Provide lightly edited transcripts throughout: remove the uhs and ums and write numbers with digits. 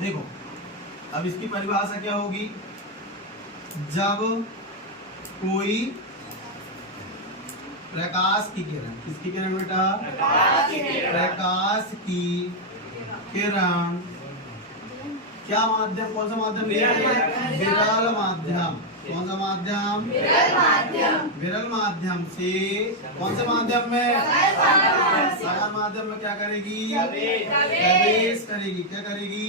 देखो अब इसकी परिभाषा क्या होगी, जब कोई प्रकाश की किरण, किसकी किरण बेटा, प्रकाश की किरण, क्या माध्यम, कौन सा माध्यम लिया है, विरल माध्यम, कौन सा माध्यम, विरल माध्यम से, कौन से माध्यम में, सरल माध्यम में क्या करेगी, प्रवेश करेगी, क्या करेगी,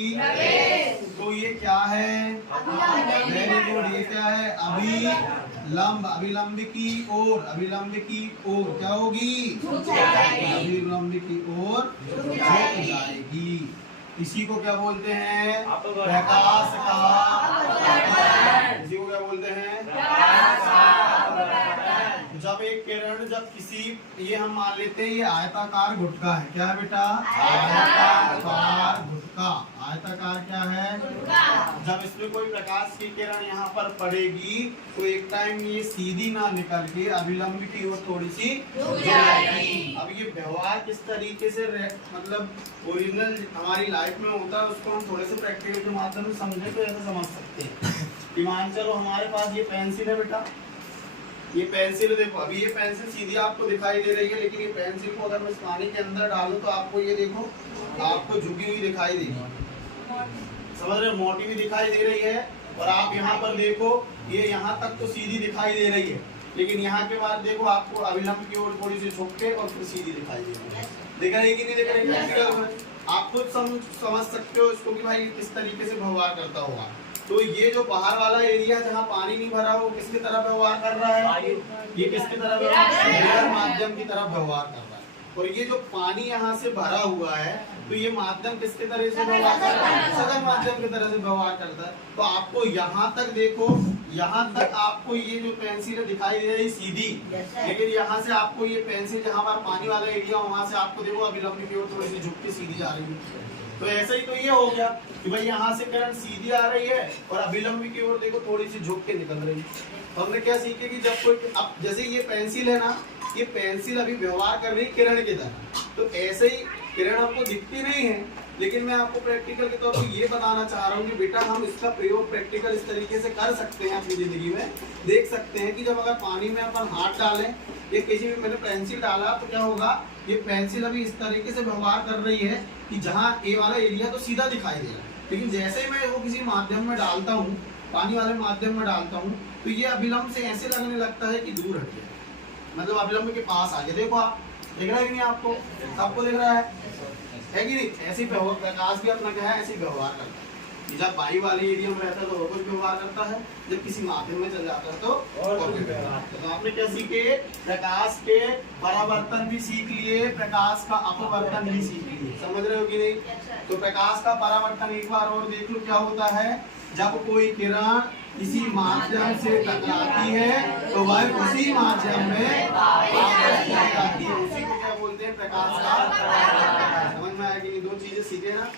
तो ये क्या है, वेरी गुड, ये क्या है, अभिलंब, अभिलंब की ओर, अभिलंब की ओर क्या होगी, अभिलंब की ओर झुक जाएगी। इसी को क्या बोलते हैं, प्रकाश का अपवर्तन। इसी को क्या बोलते हैं, जब एक किरण, जब किसी, ये हम मान लेते हैं ये आयताकार गुटका है, क्या है बेटा, आयताकार गुटका, आयताकार क्या है, जब इसमें कोई प्रकाश की किरण यहाँ पर पड़ेगी तो एक टाइम ये सीधी ना निकल के अभिलंब की ओर थोड़ी सी जाएगी। अब ये व्यवहार किस तरीके से मतलब ओरिजिनल हमारी लाइफ में होता है, उसको हम थोड़े से प्रैक्टिकल के माध्यम से समझे तो ऐसा समझ सकते हैं। मान चलो हमारे पास ये पेंसिल है बेटा, ये पेंसिल देखो, अभी ये पेंसिल सीधी आपको दिखाई दे रही है, लेकिन ये पेंसिल को अगर मैं पानी के अंदर डालूं तो आपको ये देखो, आपको झुकी हुई दिखाई देगी, समझ रहे हो, मोटी भी दिखाई दे रही है। और आप यहाँ पर देखो, ये यहाँ तक तो सीधी दिखाई दे रही है, लेकिन यहाँ के बाद देखो आपको अभिलंब की ओर थोड़ी सी झुक के और फिर सीधी दिखाई दे रही है। दिख रही कि नहीं दिख रही, आप खुद समझ सकते हो इसको कि भाई किस तरीके से व्यवहार करता होगा। तो ये जो बाहर वाला एरिया जहाँ पानी नहीं भरा हो, किसकी तरफ व्यवहार कर रहा है, ये किसकी तरफ, विरल माध्यम की तरफ व्यवहार कर रहा है। और ये जो पानी यहाँ से भरा हुआ है तो ये माध्यम किसके तरह से व्यवहार करता है, सघन माध्यम की तरह से व्यवहार करता है। तो आपको यहाँ तक देखो, यहाँ तक आपको ये जो पेंसिल दिखाई दे रही सीधी, लेकिन यहाँ से आपको ये पेंसिल जहाँ पर पानी वाला एरिया वहां से आपको देखो अभिलंब की ओर थोड़ी सी झुक के सीधी आ रही है। तो ऐसा ही तो ये हो गया कि भाई यहाँ से किरण सीधी आ रही है और अभिलंब की ओर देखो थोड़ी सी झुक के निकल रही है। तो हमने क्या सीखे कि जब कोई, अब जैसे ये पेंसिल है ना, ये पेंसिल अभी व्यवहार कर रही है किरण की तरह, तो ऐसे ही किरण आपको दिखती नहीं है, लेकिन मैं आपको प्रैक्टिकल के तौर पर ये बताना चाह रहा हूँ कि बेटा हम इसका प्रयोग प्रैक्टिकल इस तरीके से कर सकते हैं अपनी जिंदगी में। देख सकते हैं कि जब अगर पानी में अपन हाथ डालें, ये किसी भी, मैंने पेंसिल डाला तो क्या होगा, ये पेंसिल अभी इस तरीके से व्यवहार कर रही है कि जहाँ ए वाला एरिया तो सीधा दिखाई दे रहा है, लेकिन जैसे ही मैं वो किसी माध्यम में डालता हूँ, पानी वाले माध्यम में डालता हूँ, तो ये अभिलंब से ऐसे लगने लगता है कि दूर हट गया, मतलब अभिलंब के पास आ गया। देखो आप दिख रहा है कि नहीं, आपको सबको दिख रहा है कि नहीं। ऐसे प्रकाश भी अपना क्या है, ऐसे व्यवहार करता है। जब बाई वाले एरिया में रहता है तो और कुछ व्यवहार करता है, जब किसी माध्यम में चल जाता है तो और कुछ व्यवहार। तो आपने क्या सीखे, प्रकाश के परावर्तन भी सीख लिए, प्रकाश का अपवर्तन भी सीख लिए, समझ रहे हो कि नहीं। तो प्रकाश का परावर्तन एक बार और देख लो क्या होता है, जब कोई किरण किसी माध्यम से टकराती है तो वह उसी माध्यम में वापस चली जाती है, उसी को क्या बोलते हैं, प्रकाश का। समझ में आया कि नहीं, दो चीजें सीखे ना।